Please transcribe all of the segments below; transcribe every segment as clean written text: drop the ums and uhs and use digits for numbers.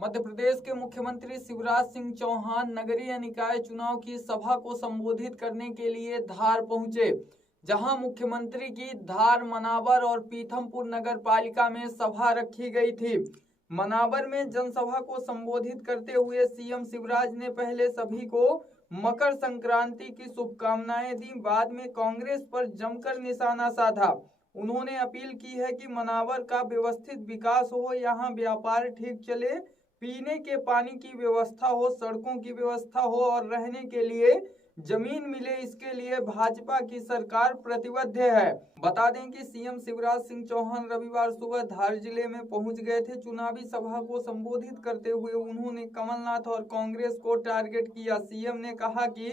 मध्य प्रदेश के मुख्यमंत्री शिवराज सिंह चौहान नगरीय निकाय चुनाव की सभा को संबोधित करने के लिए धार पहुंचे, जहां मुख्यमंत्री की धार, मनावर और पीथमपुर नगर पालिका में सभा रखी गई थी। मनावर में जनसभा को संबोधित करते हुए सीएम शिवराज ने पहले सभी को मकर संक्रांति की शुभकामनाएं दी। बाद में कांग्रेस पर जमकर निशाना साधा। उन्होंने अपील की है कि मनावर का व्यवस्थित विकास हो, यहाँ व्यापार ठीक चले, पीने के पानी की व्यवस्था हो, सड़कों की व्यवस्था हो और रहने के लिए जमीन मिले। इसके लिए भाजपा की सरकार प्रतिबद्ध है। बता दें कि सीएम शिवराज सिंह चौहान रविवार सुबह धार जिले में पहुंच गए थे। चुनावी सभा को संबोधित करते हुए उन्होंने कमलनाथ और कांग्रेस को टारगेट किया। सीएम ने कहा कि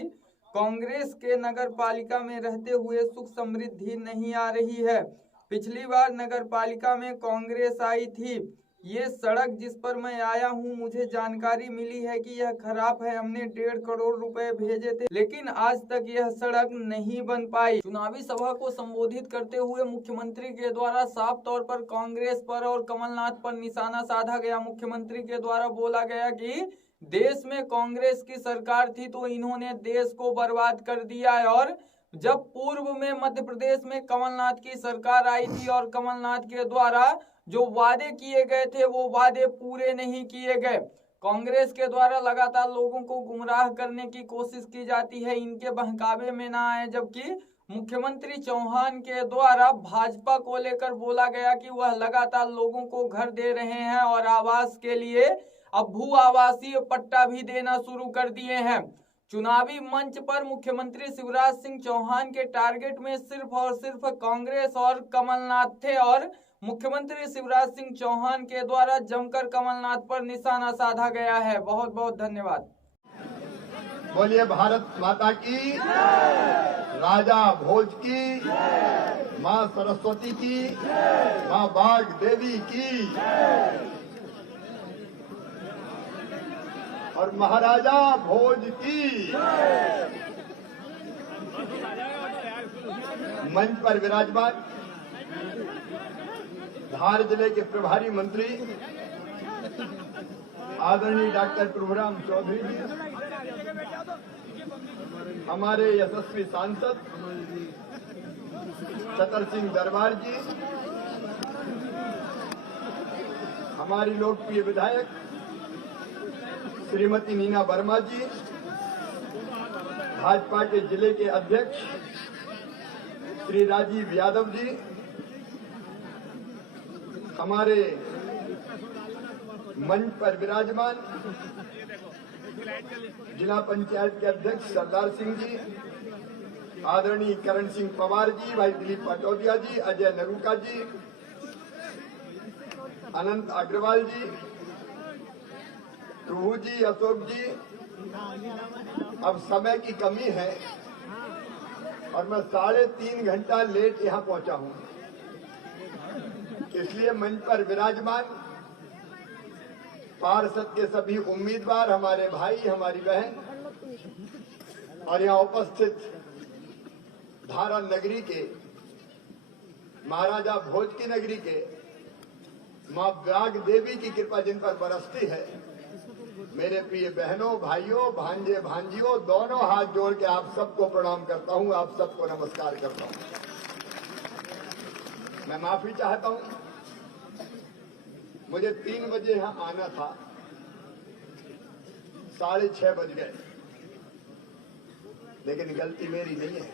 कांग्रेस के नगर पालिका में रहते हुए सुख समृद्धि नहीं आ रही है। पिछली बार नगर पालिका में कांग्रेस आई थी। ये सड़क जिस पर मैं आया हूं, मुझे जानकारी मिली है कि यह खराब है। हमने 1.5 करोड़ रुपए भेजे थे, लेकिन आज तक यह सड़क नहीं बन पाई। चुनावी सभा को संबोधित करते हुए मुख्यमंत्री के द्वारा साफ तौर पर कांग्रेस पर और कमलनाथ पर निशाना साधा गया। मुख्यमंत्री के द्वारा बोला गया कि देश में कांग्रेस की सरकार थी तो इन्होंने देश को बर्बाद कर दिया है, और जब पूर्व में मध्य प्रदेश में कमलनाथ की सरकार आई थी और कमलनाथ के द्वारा जो वादे किए गए थे वो वादे पूरे नहीं किए गए। कांग्रेस के द्वारा लगातार लोगों को गुमराह करने की कोशिश की जाती है, इनके बहकावे में ना आए। जबकि मुख्यमंत्री चौहान के द्वारा भाजपा को लेकर बोला गया कि वह लगातार लोगों को घर दे रहे हैं और आवास के लिए अब भू आवासीय पट्टा भी देना शुरू कर दिए हैं। चुनावी मंच पर मुख्यमंत्री शिवराज सिंह चौहान के टारगेट में सिर्फ और सिर्फ कांग्रेस और कमलनाथ थे, और मुख्यमंत्री शिवराज सिंह चौहान के द्वारा जमकर कमलनाथ पर निशाना साधा गया है। बहुत बहुत धन्यवाद। बोलिए भारत माता की, राजा भोज की, माँ सरस्वती की, माँ बाघ देवी की और महाराजा भोज की। मंच पर विराजमान धार जिले के प्रभारी मंत्री आदरणीय डॉक्टर प्रभुराम चौधरी जी, हमारे यशस्वी सांसद छतर सिंह दरबार जी, हमारी लोकप्रिय विधायक श्रीमती नीना वर्मा जी, भाजपा के जिले के अध्यक्ष श्री राजीव यादव जी, हमारे मंच पर विराजमान जिला पंचायत के अध्यक्ष सरदार सिंह जी, आदरणीय करण सिंह पवार जी, भाई दिलीप पटौदिया जी, अजय नरूका जी, अनंत अग्रवाल जी, प्रभु जी, अशोक जी। अब समय की कमी है और मैं 3.5 घंटा लेट यहां पहुंचा हूं, इसलिए मंच पर विराजमान पार्षद के सभी उम्मीदवार, हमारे भाई, हमारी बहन और यहां उपस्थित धारा नगरी के, महाराजा भोज की नगरी के मां बाघ देवी की कृपा जिन पर बरसती है, मेरे प्रिय बहनों, भाइयों, भांजे भांजियों, दोनों हाथ जोड़ के आप सबको प्रणाम करता हूं, आप सबको नमस्कार करता हूं। मैं माफी चाहता हूं, मुझे 3 बजे यहां आना था, 6:30 बज गए, लेकिन गलती मेरी नहीं है।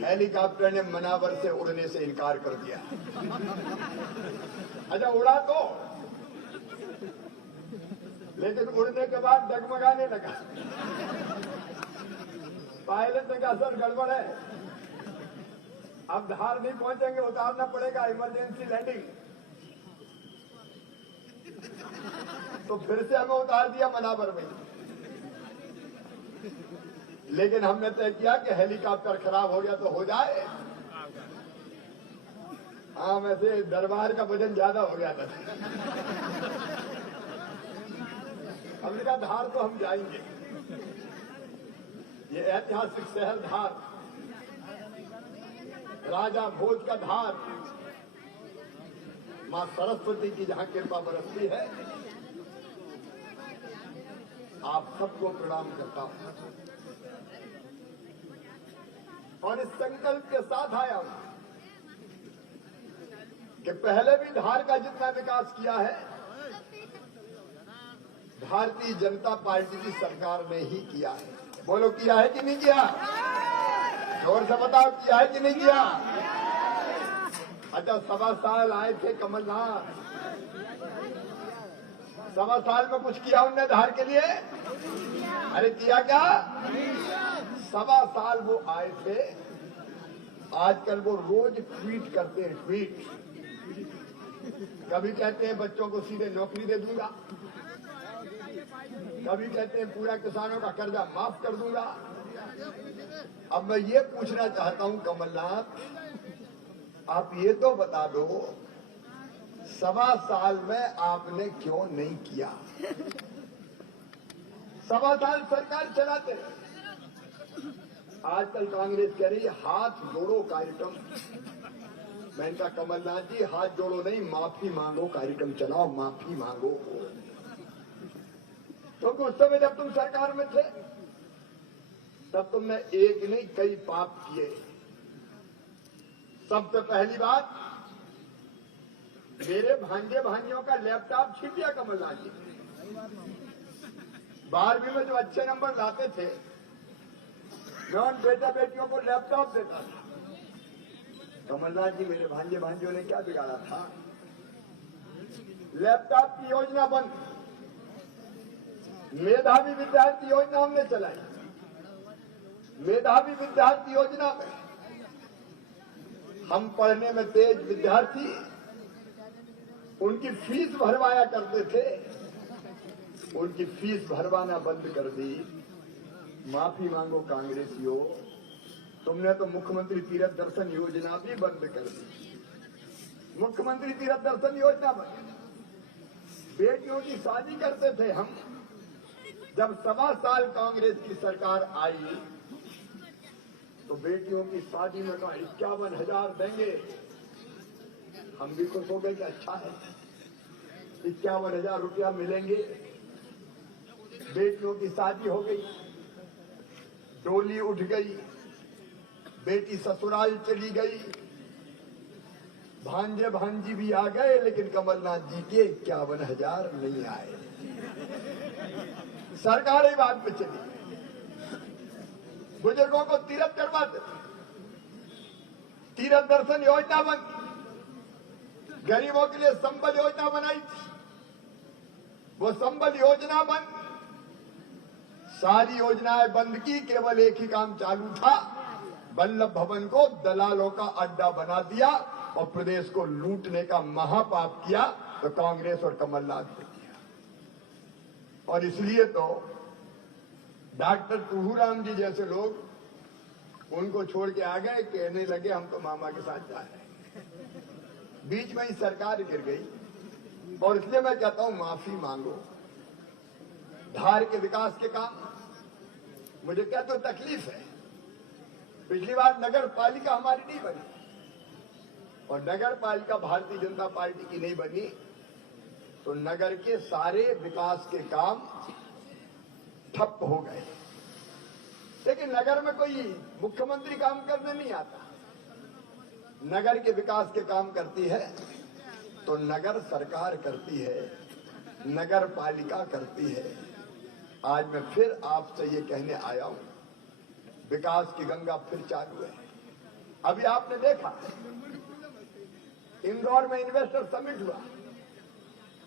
हेलीकॉप्टर ने मनावर से उड़ने से इनकार कर दिया। अच्छा, उड़ा तो, लेकिन उड़ने के बाद डगमगाने लगा। पायलट ने कहा सर गड़बड़ है, अब धार नहीं पहुंचेंगे, उतारना पड़ेगा, इमरजेंसी लैंडिंग। तो फिर से हमें उतार दिया मनावर में, लेकिन हमने तय किया कि हेलीकॉप्टर खराब हो गया तो हो जाए। हाँ, वैसे दरबार का वजन ज्यादा हो गया था। हमने कहा धार तो हम जाएंगे, ये ऐतिहासिक शहर धार, राजा भोज का धार, मां सरस्वती की जहां कृपा बरसती है, आप सबको प्रणाम करता हूं और इस संकल्प के साथ आया हूं कि पहले भी धार का जितना विकास किया है भारतीय जनता पार्टी की सरकार ने ही किया है। बोलो, किया है कि नहीं किया? जोर से बताओ, किया है कि नहीं किया? अच्छा, 1.25 साल आए थे कमलनाथ, 1.25 साल में कुछ किया उनने धार के लिए? अरे किया क्या? 1.25 साल वो आए थे। आजकल वो रोज ट्वीट करते हैं, ट्वीट। कभी कहते हैं बच्चों को सीधे नौकरी दे दूंगा, कभी कहते हैं पूरा किसानों का कर्जा माफ कर दूंगा। अब मैं ये पूछना चाहता हूं कमलनाथ, आप ये तो बता दो 1.25 साल में आपने क्यों नहीं किया? 1.25 साल सरकार चलाते, आजकल कांग्रेस कह रही है हाथ जोड़ो कार्यक्रम। मैंने कहा कमलनाथ जी, हाथ जोड़ो नहीं, माफी मांगो कार्यक्रम चलाओ, माफी मांगो। क्योंकि उस समय जब तुम सरकार में थे तब तुमने एक नहीं कई पाप किए। सबसे पहली बात, मेरे भांजे भांजियों का लैपटॉप छीन लिया कमलनाथ जी। 12वीं में जो अच्छे नंबर लाते थे मैं उन बेटा बेटियों को लैपटॉप देता था। कमलनाथ जी, मेरे भांजे भांजियों ने क्या बिगाड़ा था? लैपटॉप की योजना बंद, मेधावी विद्यार्थी योजना हमने चलाई। मेधावी विद्यार्थी योजना में हम पढ़ने में तेज विद्यार्थी उनकी फीस भरवाया करते थे, उनकी फीस भरवाना बंद कर दी। माफी मांगो कांग्रेसियों, तुमने तो मुख्यमंत्री तीर्थ दर्शन योजना भी बंद कर दी। मुख्यमंत्री तीर्थ दर्शन योजना बंद। बेटियों की शादी करते थे हम। जब 1.25 साल कांग्रेस की सरकार आई तो बेटियों की शादी में कहा 51,000 देंगे। हम भी खुश हो गए कि अच्छा है, 51,000 रुपया मिलेंगे। बेटियों की शादी हो गई, डोली उठ गई, बेटी ससुराल चली गई, भांजे भांजी भी आ गए, लेकिन कमलनाथ जी के 51,000 नहीं आए। सरकार ही बात पे चली। बुजुर्गों को तीर्थ करवाते, तीर्थ दर्शन योजना बंद। गरीबों के लिए संबल योजना बनाई थी, वो संबल योजना बंद। सारी योजनाएं बंद की, केवल एक ही काम चालू था, वल्लभ भवन को दलालों का अड्डा बना दिया और प्रदेश को लूटने का महापाप किया। तो कांग्रेस और कमलनाथ ने किया। और इसलिए तो डॉक्टर तुहूराम जी जैसे लोग उनको छोड़ के आ गए, कहने लगे हम तो मामा के साथ जा रहे हैं। बीच में ही सरकार गिर गई। और इसलिए मैं कहता हूं माफी मांगो। धार के विकास के काम मुझे क्या तो तकलीफ है। पिछली बार नगर पालिका हमारी नहीं बनी और नगर पालिका भारतीय जनता पार्टी की नहीं बनी तो नगर के सारे विकास के काम ठप हो गए। लेकिन नगर में कोई मुख्यमंत्री काम करने नहीं आता, नगर के विकास के काम करती है तो नगर सरकार करती है, नगर पालिका करती है। आज मैं फिर आपसे ये कहने आया हूं, विकास की गंगा फिर चालू है। अभी आपने देखा इंदौर में इन्वेस्टर समिट हुआ,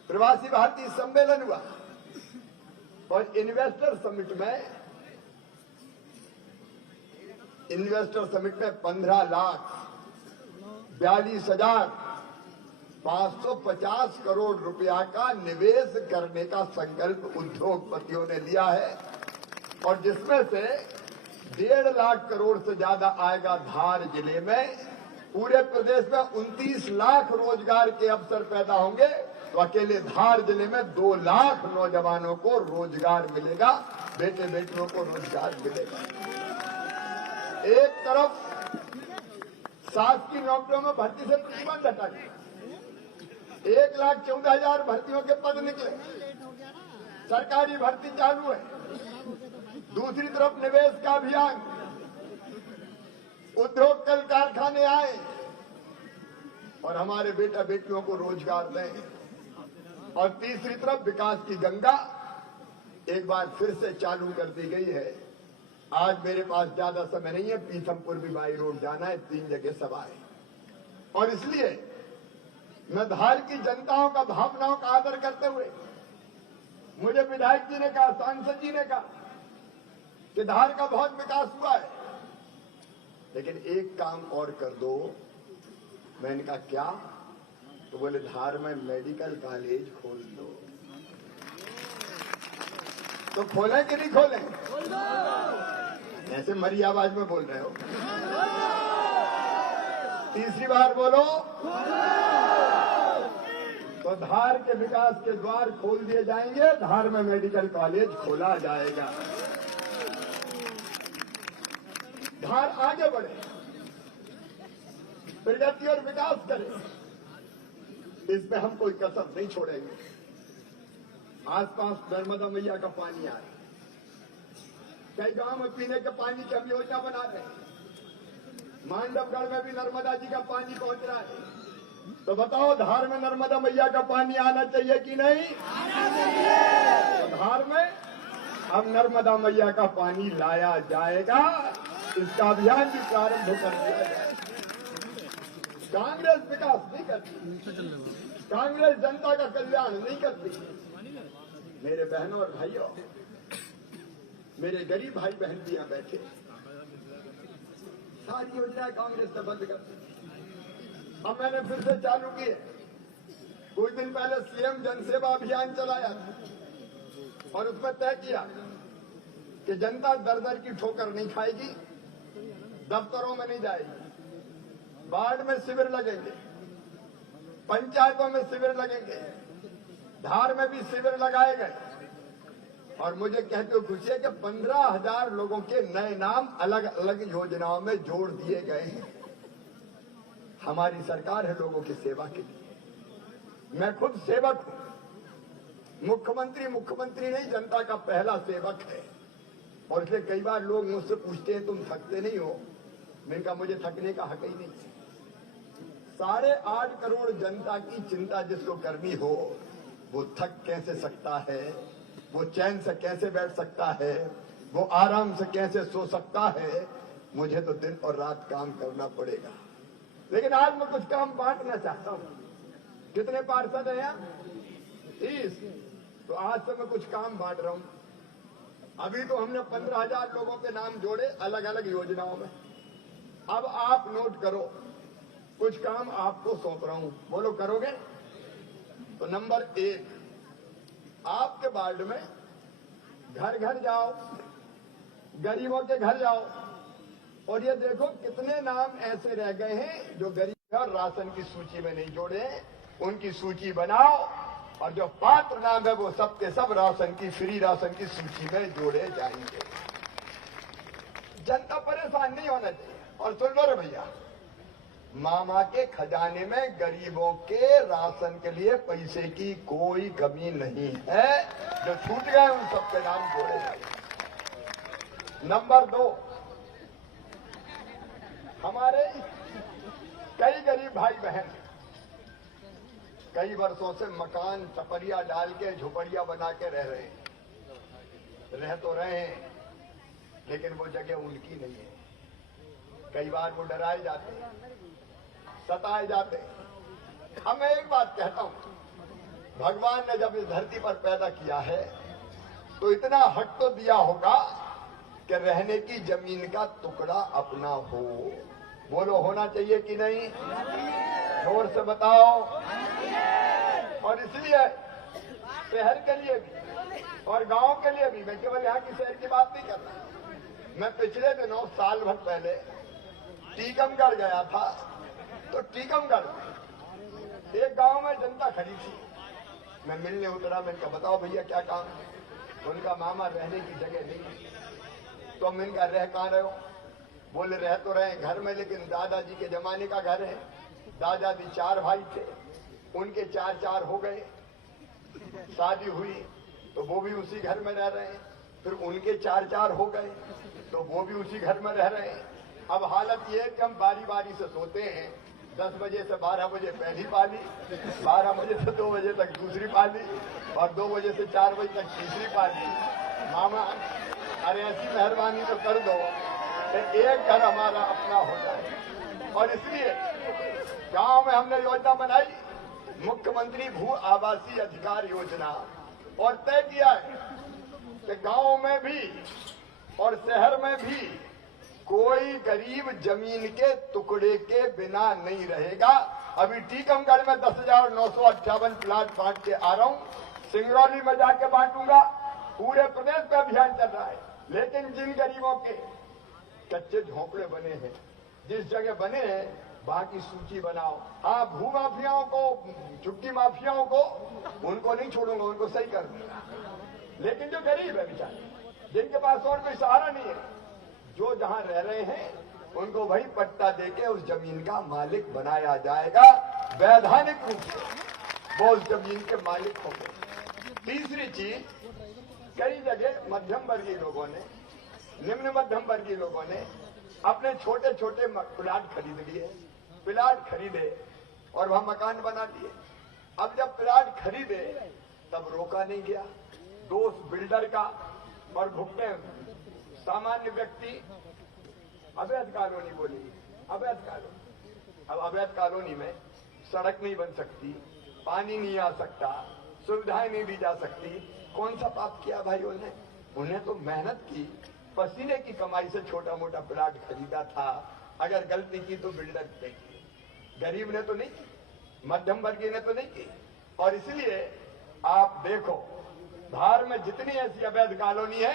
प्रवासी भारतीय सम्मेलन हुआ और इन्वेस्टर समिट में 15,42,550 करोड़ रुपया का निवेश करने का संकल्प उद्योगपतियों ने लिया है और जिसमें से 1.5 लाख करोड़ से ज्यादा आएगा धार जिले में। पूरे प्रदेश में 29 लाख रोजगार के अवसर पैदा होंगे तो अकेले धार जिले में 2 लाख नौजवानों को रोजगार मिलेगा, बेटे बेटियों को रोजगार मिलेगा। एक तरफ शासकीय नौकरियों में भर्ती से प्रतिबंध हटा दिया, 1,14,000 भर्तियों के पद निकले, सरकारी भर्ती चालू है। दूसरी तरफ निवेश का अभियान, उद्योग कल कारखाने आए और हमारे बेटा बेटियों को रोजगार दें। और तीसरी तरफ विकास की गंगा एक बार फिर से चालू कर दी गई है। आज मेरे पास ज्यादा समय नहीं है, पीथमपुर भी बाई रोड जाना है, 3 जगह सभा है। और इसलिए मैं धार की जनताओं का, भावनाओं का आदर करते हुए, मुझे विधायक जी ने कहा, सांसद जी ने कहा कि धार का बहुत विकास हुआ है, लेकिन एक काम और कर दो। मैंने कहा क्या? तो बोले धार में मेडिकल कॉलेज खोल दो। तो खोलें कि नहीं खोलें? ऐसे मरी आवाज में बोल रहे हो। तीसरी बार बोलो। तो धार के विकास के द्वार खोल दिए जाएंगे, धार में मेडिकल कॉलेज खोला जाएगा। धार आगे बढ़े, प्रगति और विकास करे, इसमें हम कोई कसर नहीं छोड़ेंगे। आसपास नर्मदा मैया का पानी आ रहा है, कई गांव में पीने के पानी की हम योजना बना रहे हैं। मांडवगढ़ में भी नर्मदा जी का पानी पहुंच रहा है। तो बताओ, धार में नर्मदा मैया का पानी आना चाहिए कि नहीं? आना चाहिए। तो धार में अब नर्मदा मैया का पानी लाया जाएगा, इसका अभियान भी प्रारंभ कर दिया जाएगा। कांग्रेस विकास नहीं करती, कांग्रेस जनता का कल्याण नहीं करती। मेरे बहनों और भाइयों, मेरे गरीब भाई बहन भी यहां बैठे, सारी योजनाएं कांग्रेस ने बंद कर दी। अब मैंने फिर से चालू किए। कुछ दिन पहले सीएम जनसेवा अभियान चलाया और उसमें तय किया कि जनता दर दर की ठोकर नहीं खाएगी, दफ्तरों में नहीं जाएगी, वार्ड में शिविर लगेंगे, पंचायतों में शिविर लगेंगे, धार में भी शिविर लगाए गए। और मुझे कहते हुए खुशी है कि 15,000 लोगों के नए नाम अलग अलग योजनाओं में जोड़ दिए गए हैं। हमारी सरकार है लोगों की सेवा के लिए। मैं खुद सेवक हूं। मुख्यमंत्री नहीं, जनता का पहला सेवक है। और इसलिए कई बार लोग मुझसे पूछते हैं तुम थकते नहीं हो? मैंने कहा मुझे थकने का हक ही नहीं है। 8.5 करोड़ जनता की चिंता जिसको करनी हो, वो थक कैसे सकता है? वो चैन से कैसे बैठ सकता है? वो आराम से कैसे सो सकता है? मुझे तो दिन और रात काम करना पड़ेगा। लेकिन आज मैं कुछ काम बांटना चाहता हूं। कितने पार्षद हैं यहाँ? 30। तो आज से मैं कुछ काम बांट रहा हूं। अभी तो हमने 15,000 लोगों के नाम जोड़े अलग अलग योजनाओं में। अब आप नोट करो, कुछ काम आपको सौंप रहा हूं, बोलो करोगे? तो नंबर 1, आपके वार्ड में घर घर जाओ, गरीबों के घर जाओ और ये देखो कितने नाम ऐसे रह गए हैं जो गरीब और राशन की सूची में नहीं जोड़े हैं। उनकी सूची बनाओ और जो पात्र नाम है वो सब के सब राशन की, फ्री राशन की सूची में जोड़े जाएंगे। जनता परेशान नहीं होना चाहिए। और सुन लो रे भैया, मामा के खजाने में गरीबों के राशन के लिए पैसे की कोई कमी नहीं है। जो छूट गए उन सबके नाम जोड़े जाएंगे। नंबर 2, हमारे कई गरीब भाई बहन कई वर्षों से मकान टपरिया डाल के झोपड़िया बना के रह रहे हैं। रह तो रहे हैं, लेकिन वो जगह उनकी नहीं है। कई बार वो डराए जाते हैं, सताए जाते हैं। अब मैं एक बात कहता हूं, भगवान ने जब इस धरती पर पैदा किया है तो इतना हक तो दिया होगा कि रहने की जमीन का टुकड़ा अपना हो। बोलो होना चाहिए कि नहीं? जोर से बताओ। और इसलिए शहर के लिए भी और गांव के लिए भी, मैं केवल यहाँ की शहर की बात नहीं कर रहा। मैं पिछले दिनों साल भर पहले टीकमगढ़ गया था। तो टीकमगढ़ एक गांव में जनता खड़ी थी। मैं मिलने उतरा, मैंने कहा बताओ भैया क्या काम है? उनका मामा रहने की जगह नहीं। तो मैंने कहा रह कहाँ रहे हो? बोले रह तो रहे घर में, लेकिन दादाजी के जमाने का घर है। दादाजी 4 भाई थे, उनके 4 हो गए, शादी हुई तो वो भी उसी घर में रह रहे हैं, फिर उनके 4 हो गए तो वो भी उसी घर में रह रहे हैं। अब हालत ये है कि हम बारी बारी से सोते हैं, 10 बजे से 12 बजे पहली पाली, 12 बजे से 2 बजे तक दूसरी पाली और 2 बजे से 4 बजे तक तीसरी पाली। मामा अरे ऐसी मेहरबानी तो कर दो कि एक घर हमारा अपना हो जाए। और इसलिए गांव में हमने योजना बनाई, मुख्यमंत्री भू आवासीय अधिकार योजना, और तय किया है कि गांव में भी और शहर में भी कोई गरीब जमीन के टुकड़े के बिना नहीं रहेगा। अभी टीकमगढ़ में 10,958 प्लाट बांट के आ रहा हूं, सिंगरौली में जाके बांटूंगा, पूरे प्रदेश में अभियान चल रहा है। लेकिन जिन गरीबों के कच्चे झोंपड़े बने हैं, जिस जगह बने हैं, वहां की सूची बनाओ। हाँ, भू माफियाओं को, झुग्गी माफियाओं को, उनको नहीं छोड़ूंगा, उनको सही कर दूंगा। लेकिन जो गरीब है बेचारे, जिनके पास और कोई सहारा नहीं है, जो जहां रह रहे हैं, उनको वही पट्टा देके उस जमीन का मालिक बनाया जाएगा। वैधानिक रूप से वो उस जमीन के मालिक होंगे। तीसरी चीज, कई जगह मध्यम वर्गीय लोगों ने, निम्न मध्यम वर्गीय लोगों ने अपने छोटे छोटे प्लाट खरीद लिए, प्लाट खरीदे और वहां मकान बना लिए। अब जब प्लाट खरीदे तब रोका नहीं गया, दोष बिल्डर का और भुगते सामान्य व्यक्ति। अवैध कॉलोनी बोली, अवैध कॉलोनी। अब अवैध कॉलोनी में सड़क नहीं बन सकती, पानी नहीं आ सकता, सुविधाएं नहीं दी जा सकती। कौन सा पाप किया भाइयों ने? उन्हें तो मेहनत की, पसीने की कमाई से छोटा मोटा प्लाट खरीदा था। अगर गलती की तो बिल्डर ने की, गरीब ने तो नहीं की, मध्यम वर्गीय ने तो नहीं की। और इसलिए आप देखो, धार में जितनी ऐसी अवैध कॉलोनी है,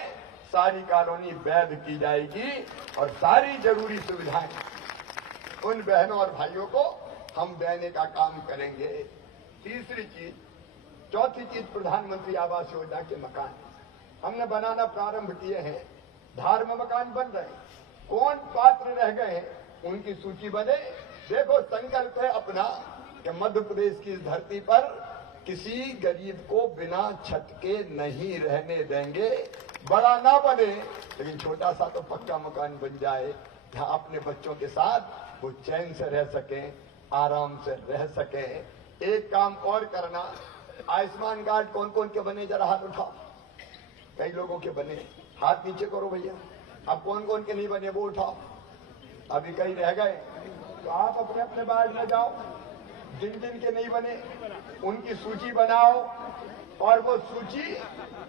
सारी कॉलोनी वैध की जाएगी और सारी जरूरी सुविधाएं उन बहनों और भाइयों को हम देने का काम करेंगे। तीसरी चीज, चौथी चीज, प्रधानमंत्री आवास योजना के मकान हमने बनाना प्रारंभ किए हैं। धार में मकान बन रहे हैं, कौन पात्र रह गए हैं उनकी सूची बने। देखो, संकल्प है अपना कि मध्य प्रदेश की इस धरती पर किसी गरीब को बिना छत के नहीं रहने देंगे। बड़ा ना बने, लेकिन छोटा सा तो पक्का मकान बन जाए, जहां अपने बच्चों के साथ वो चैन से रह सकें, आराम से रह सकें। एक काम और करना, आयुष्मान कार्ड कौन कौन के बने, जरा हाथ उठाओ। कई लोगों के बने, हाथ नीचे करो भैया। अब कौन कौन के नहीं बने वो उठाओ। अभी कई रह गए तो आप अपने अपने वार्ड में जाओ, जिन जिन के नहीं बने उनकी सूची बनाओ और वो सूची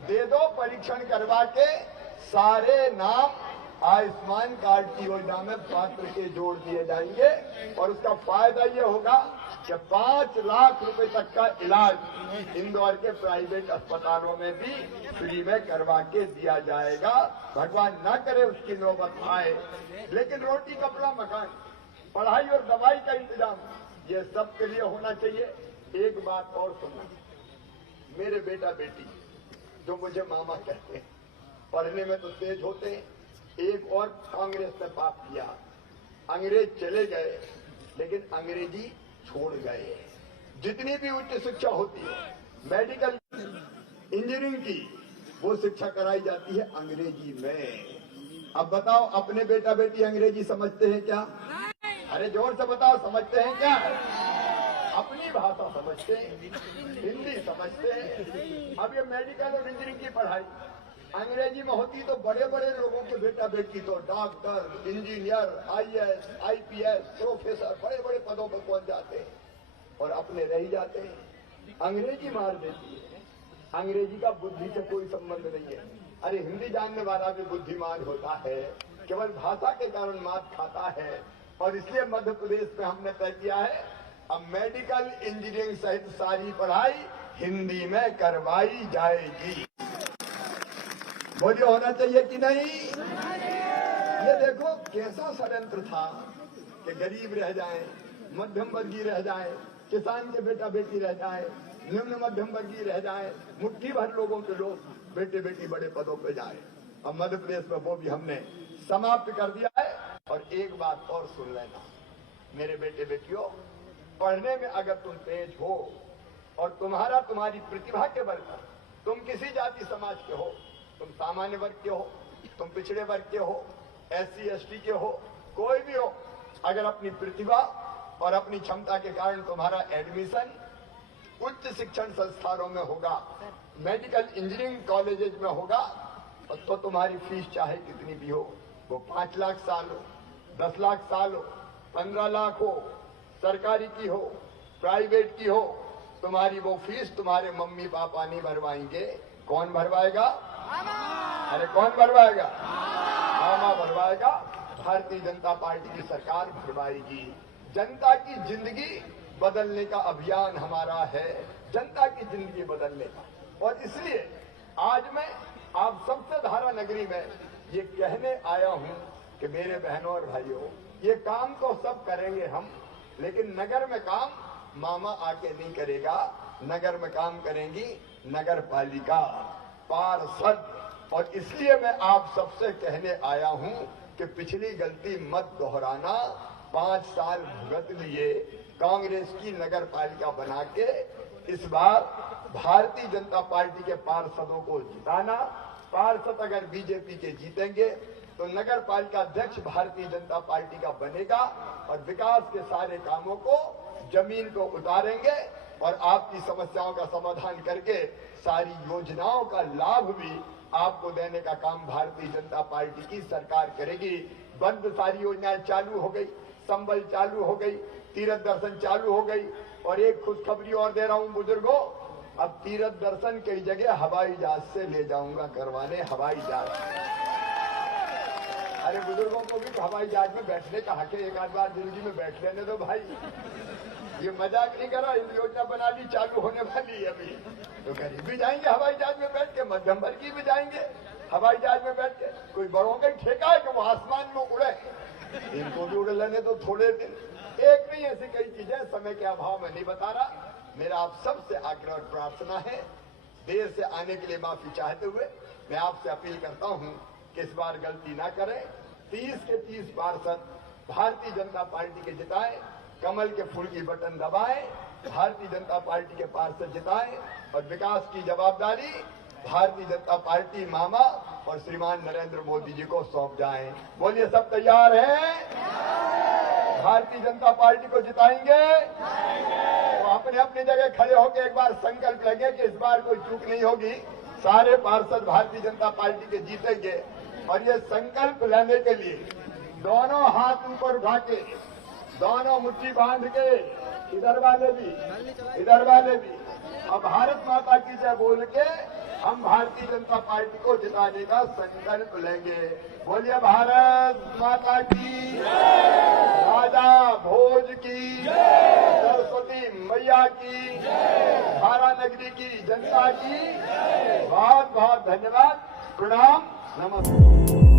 दे दो। परीक्षण करवा के सारे नाम आयुष्मान कार्ड की योजना में पात्र के जोड़ दिए जाएंगे और उसका फायदा ये होगा कि 5 लाख रुपए तक का इलाज इंदौर के प्राइवेट अस्पतालों में भी फ्री में करवा के दिया जाएगा। भगवान ना करे उसकी नौबत आए, लेकिन रोटी, कपड़ा, मकान, पढ़ाई और दवाई का इंतजाम ये सब के लिए होना चाहिए। एक बात और सुनना, मेरे बेटा बेटी जो मुझे मामा कहते हैं, पढ़ने में तो तेज होते हैं। एक और कांग्रेस ने पाप किया, अंग्रेज चले गए लेकिन अंग्रेजी छोड़ गए। जितनी भी उच्च शिक्षा होती है, मेडिकल, इंजीनियरिंग की, वो शिक्षा कराई जाती है अंग्रेजी में। अब बताओ, अपने बेटा बेटी अंग्रेजी समझते हैं क्या? अरे जोर से बताओ, समझते हैं क्या? अपनी भाषा समझते हैं, हिंदी समझते हैं। अब ये मेडिकल और इंजीनियरिंग की पढ़ाई अंग्रेजी में होती तो बड़े बड़े लोगों के बेटा बेटी तो doctor, engineer, IAS, IPS, professor, बड़े बड़े पदों पर पहुंच जाते हैं और अपने रह जाते हैं। अंग्रेजी मार देती है। अंग्रेजी का बुद्धि से कोई संबंध नहीं है। अरे हिंदी जानने वाला भी बुद्धिमान होता है, केवल भाषा के कारण मात खाता है। और इसलिए मध्य प्रदेश में हमने तय किया है, अब मेडिकल, इंजीनियरिंग सहित सारी पढ़ाई हिंदी में करवाई जाएगी। बोलिए, होना चाहिए कि नहीं? ये देखो कैसा षड्यंत्र था कि गरीब रह जाए, मध्यम वर्गीय रह जाए, किसान के बेटा बेटी रह जाए, निम्न मध्यम वर्गीय रह जाए, मुट्ठी भर लोगों के लोग बेटे बेटी बड़े पदों पे जाए। अब मध्य प्रदेश में वो भी हमने समाप्त कर दिया है। और एक बात और सुन लेना मेरे बेटे बेटियों, पढ़ने में अगर तुम तेज हो और तुम्हारी प्रतिभा के बल पर तुम किसी जाति समाज के हो, तुम सामान्य वर्ग के हो, तुम पिछड़े वर्ग के हो, SC ST के हो, कोई भी हो, अगर अपनी प्रतिभा और अपनी क्षमता के कारण तुम्हारा एडमिशन उच्च शिक्षण संस्थानों में होगा, मेडिकल इंजीनियरिंग कॉलेजेस में होगा, तो तुम्हारी फीस चाहे कितनी भी हो, वो 5 लाख साल हो, 10 लाख साल हो, 15 लाख हो, सरकारी की हो, प्राइवेट की हो, तुम्हारी वो फीस तुम्हारे मम्मी पापा नहीं भरवाएंगे। कौन भरवाएगा? अरे कौन भरवाएगा? मामा भरवाएगा। भारतीय जनता पार्टी की सरकार भरवाएगी। जनता की जिंदगी बदलने का अभियान हमारा है, जनता की जिंदगी बदलने का। और इसलिए आज मैं आप सबसे धारा नगरी में ये कहने आया हूं कि मेरे बहनों और भाइयों, ये काम तो सब करेंगे हम, लेकिन नगर में काम मामा आके नहीं करेगा, नगर में काम करेंगी नगर पालिका, पार्षद। और इसलिए मैं आप सबसे कहने आया हूं कि पिछली गलती मत दोहराना। 5 साल भुगत लिए कांग्रेस की नगर पालिका बना के इस बार भारतीय जनता पार्टी के पार्षदों को जिताना। पार्षद अगर बीजेपी के जीतेंगे तो नगर पालिका अध्यक्ष भारतीय जनता पार्टी का बनेगा और विकास के सारे कामों को जमीन को उतारेंगे और आपकी समस्याओं का समाधान करके सारी योजनाओं का लाभ भी आपको देने का काम भारतीय जनता पार्टी की सरकार करेगी। बंद सारी योजनाएं चालू हो गई, संबल चालू हो गई, तीर्थ दर्शन चालू हो गई। और एक खुशखबरी और दे रहा हूं बुजुर्गों, अब तीर्थ दर्शन की जगह हवाई जहाज से ले जाऊंगा करवाने, हवाई जहाज। अरे बुजुर्गों को भी हवाई जहाज में बैठने का हक है, एक आध बार जिंदगी में बैठ लेने दो भाई। ये मजाक नहीं करा, योजना बना ली, चालू होने वाली है अभी। तो गरीब भी जाएंगे हवाई जहाज में बैठ के, मध्यम वर्गीय भी जाएंगे हवाई जहाज में बैठ के। कोई बड़ों का ही ठेका है कि वो आसमान में उड़े, इनको भी उड़ लेने तो थोड़े दिन। एक नहीं, ऐसी कई चीजें समय के अभाव में नहीं बता रहा। मेरा आप सबसे आग्रह और प्रार्थना है, देर से आने के लिए माफी चाहते हुए मैं आपसे अपील करता हूं कि इस बार गलती ना करें। 30 के 30 पार्षद भारतीय जनता पार्टी के जिताएं, कमल के फूल की बटन दबाएं, भारतीय जनता पार्टी के पार्षद जिताएं और विकास की जवाबदारी भारतीय जनता पार्टी मामा और श्रीमान नरेंद्र मोदी जी को सौंप जाएं। बोलिए, सब तैयार हैं? भारतीय जनता पार्टी को जिताएंगे तो अपने अपनी जगह खड़े होकर एक बार संकल्प लेंगे कि इस बार कोई चूक नहीं होगी, सारे पार्षद भारतीय जनता पार्टी के जीतेंगे। और ये संकल्प लेने के लिए दोनों हाथ ऊपर उठा के, दोनों मुट्ठी बांध के, इधर वाले भी अब भारत माता की जय बोल के हम भारतीय जनता पार्टी को जिताने का संकल्प लेंगे। बोलिए, भारत माता की, राजा भोज की, सरस्वती मैया की, धारा नगरी की जनता की बहुत बहुत धन्यवाद। प्रणाम, नमस्कार।